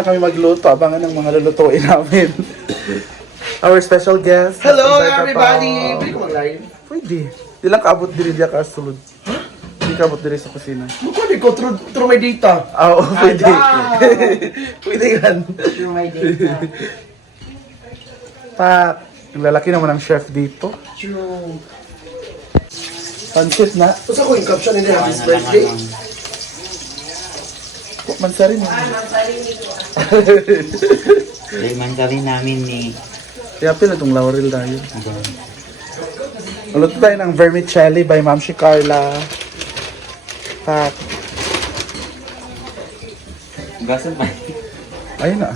na kami magluto. Abangan ng mga lulutuin namin. Our special guest. Hello Invite ka everybody! pa. Pwede ko mag-live? Pwede. Di lang kaabot diri diya ka sulod. Di kaabot diri sa kusina. Pwede ko through my data. Oo, pwede. Pwede yan. Through my data. Tak. Ang lalaki naman ang chef dito. True. Pansit na. Tapos ako yung caption nila happy birthday. Mansarin mo. Layman kami namin ni... Kaya pala itong laurel na yun. Ulit tayo ng vermicelli by Ma'am si Carla. Tak. Gasan pa. Ayun na.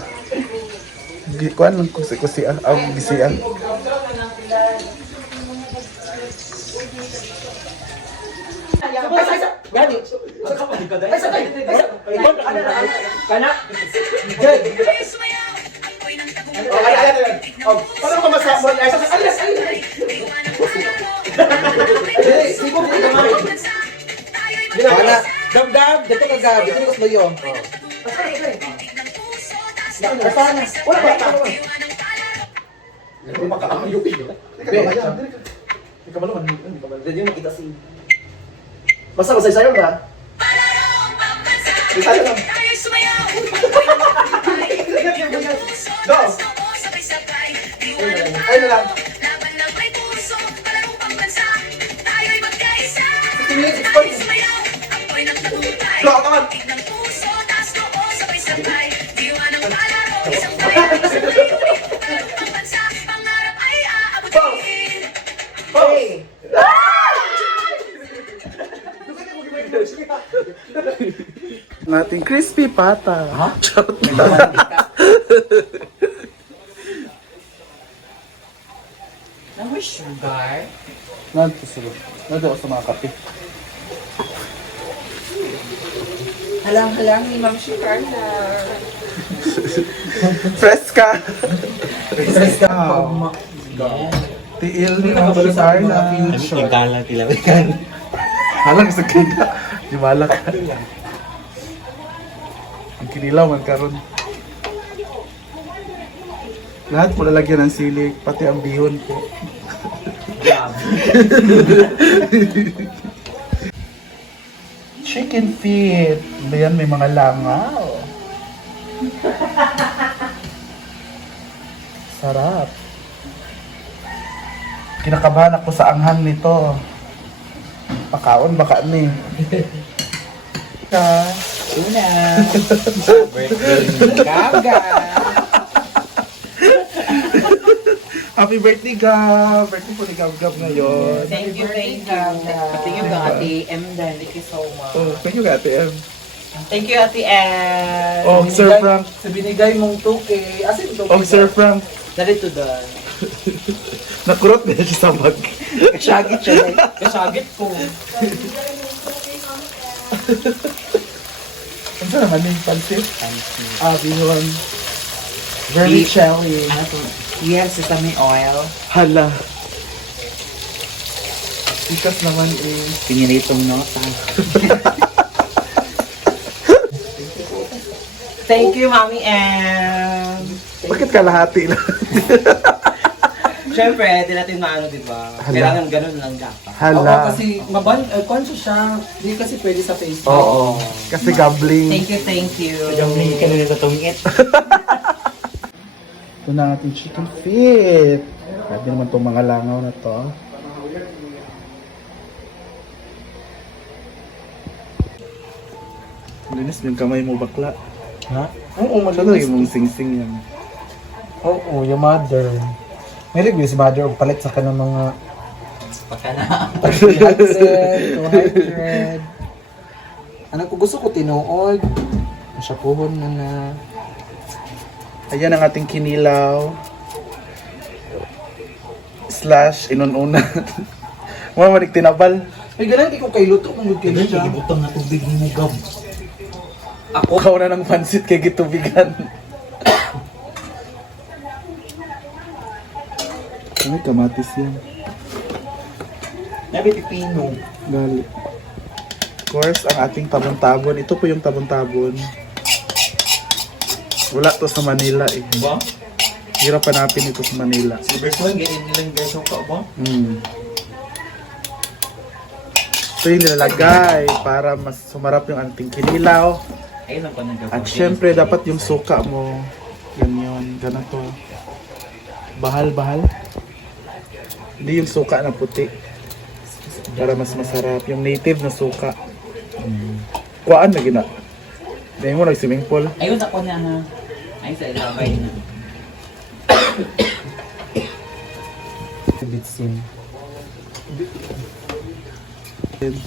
Kuhan lang kusi-kusi ah. Gisi ah. Parang kumasa mo. Wala. Dam-dam. Dito ka gabi. Dito ka bayo. Wala ba? Hindi makaayo iyo. Teka ba naman? Hindi mo makita si... Basta masay-sayo na. Isayo lang. Go! Ay na lang. Go, come on! Hey! Nating crispy pata. Ha? Charot na. Naman sugar? Nandito sila. Nandito ako sa mga kape. Halang-halang ni Ma'am Sugar na. Fresca! Fresca! Tiil ni Ma'am si Carla. Igala tilawikan. Halang sa kina. Di malak. Ang kinilaw man karon. Lahat po lalagyan ng sili, pati ang bihon po. Chicken feet. Ayan, may mga langaw. Sarap. Kinakabahan ako sa anghang nito. Pakaon baka ni. Una. Birthday ni Gaga. Happy birthday, Gab! Birthday po ni Gab ngayon. Thank you, thank you. Thank you, Ate M. Thank you so much. Oh, thank you, Ate M. Thank you, Ate M. Oh, Sir Frank. Sa binigay mong 2K. Asin 2K? Oh, Sir Frank. Narito doon. Nakurot na siya sa bag. Kasagit siya. Kasagit ko. Ano sa naman yung pansit? Pansit. Bihon. Vermicelli. Yes, sesame oil. Hala. Ikas naman eh. Piniritong nota. Thank you, Mami M. Bakit kalahati lang? Siyempre, di natin maano, di ba? Hala. Kailangan ganun lang dapat. Oo, Hala. kasi conscious siya. Hindi kasi pwede sa Facebook. Oo. Kasi gambling. Thank you, thank you. Yung ka na sa tungit. Ito na ating chicken feet. Grabe naman itong mga langaw na to. Linis yung kamay mo, bakla. Ha? Oo, Saan lagi mong sing-sing yan? Oo, yung mother. May review si mother og palit sa kanang mga Pagka na. 300, 200. Ano ko gusto ko tinuod. Masyapuhon na. Ayan ang ating kinilaw. Slash inununa. Mga manik tinabal. Ay, ganun, di ko kay luto kung kayo siya. Ibutang na tubig ni mo, Gab. Ikaw na ng pansit kay gitubigan. Ay, kamatis yan. Nabi pipino. Gali. Of course, ang ating tabon-tabon. Ito po yung tabon-tabon. Wala to sa Manila eh. Ba? Hirap hanapin ito sa Manila. Silver Swan, ganyan nilang guys suka ba? Ito yung nilalagay para mas sumarap yung ating kinilaw. Ayun ang panagap. At syempre, dapat yung suka mo. Ganyan, ganito. Bahal-bahal. Hindi yung suka na puti. Para mas masarap. Yung native na suka. Kuhaan na gina. Dahil mo nag-swimming pool. Ayun ako na ha. Ay sa ilabay na. Bitsin.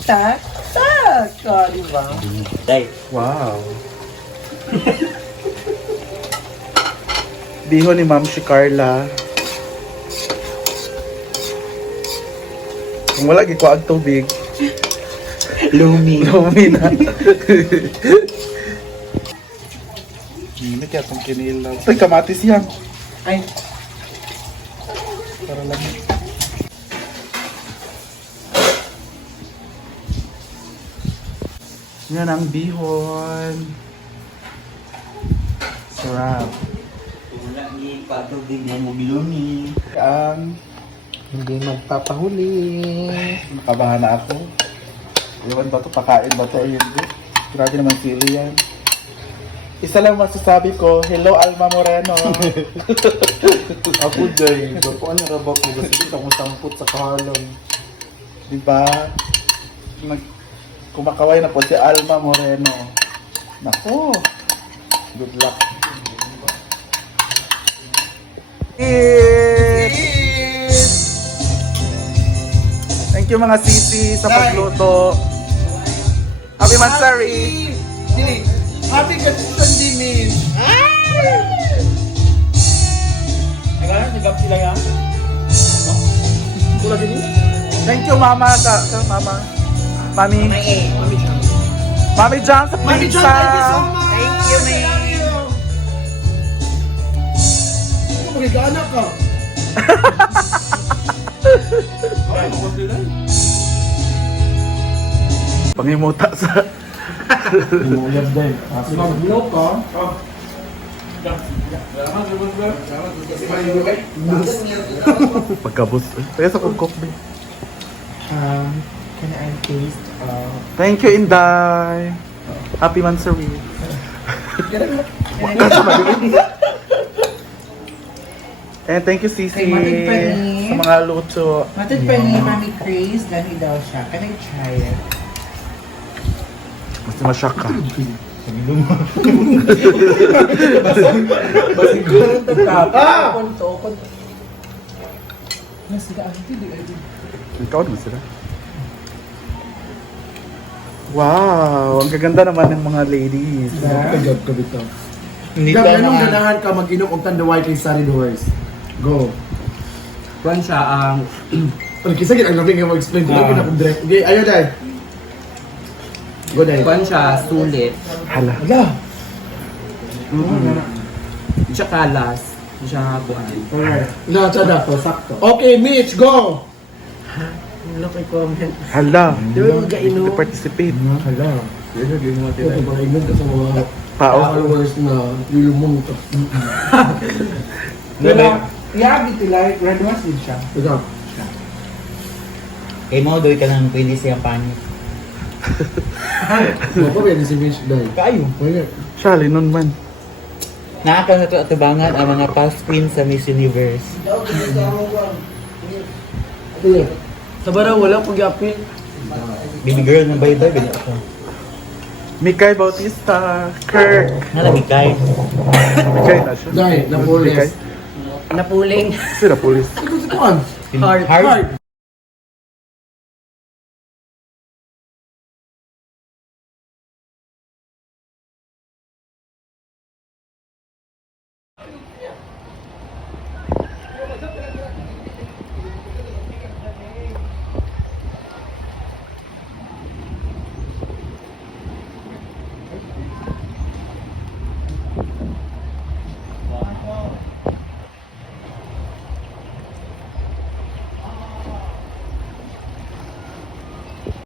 Tak! Tak! Diba? Day. Wow. Biho ni Ma'am si Carla. Kung wala gikuha ang tubig, Lumi. lumi na. Hindi kaya itong kinilaw. Ito'y kamatis yan. Ay. Para lang. Yan ang bihon. Sarap. Wala ni patubig na mobiloni. Ang Hindi magpapahuli. nakabahan na ako. Iwan ba ito? Pakain ba ito o hindi? Grabe naman sili yan. Isa lang masasabi ko, hello Alma Moreno. Ako day. Gapuan na raba ko. Kasi akong sampot sa kahalang. Diba? Kumakaway na po si Alma Moreno. Nako. Good luck. Thank you mga sisi sa pagluto. Happy Mansari! Happy Katisan Dimin! Nagana, sigap sila yan. Thank you mama mama. Mami. Mami John sa pizza. Thank you, May. Magigana ka. Pangimuta sa Umuulad din. Mag-vlog ka. pagkabus. Kaya sa kukok ba? Can I taste? Thank you Inday. Happy Mansari. And thank you Sisi Kay Matig Pani. sa mga luto. Matid pa ni Mami Grace, dami daw siya. Can I try it? Mas masyak ka. Basiguro ito ka. Punto. Nasiga ang hindi. Ikaw naman sila. Wow! Ang gaganda naman ng mga ladies. Kagab ka bitaw. Hindi Gab, ka anong na. ganahan ka mag-inom og tandaway kay Sari Doors? Go. Kuan siya ang... Ano kisa gid ang laki nga mag-explain ko lang akong direct. Okay, ayo dai. Go dai. Kuan siya sulit. Hala. Ala. Hindi siya kalas. Hindi siya kuan. Alright. Na tsada to sakto. Okay, Mitch, go. Look ay comment. Hala. Di ba mag-inom? To participate. Hala. Ito ba ignon ka sa mga Pao. followers na yulumong ka. Yeah, biti like red was din siya. Ito. Kay mo doy ka nang pwede siya panit. Ano pa pwede si Mitch dai? Kayo. Wala. Siya, linon man. Nakaka na to atubangan ang mga past queens sa Miss Universe. Ito. Sabara wala pag-apil. Baby girl na bay-bay bili ako. Mikay Bautista. Kirk. Nalamigay. Mikay na siya. Dai, na Mikay. police. Napuling. Sira police. Ito si Kuan. Hard.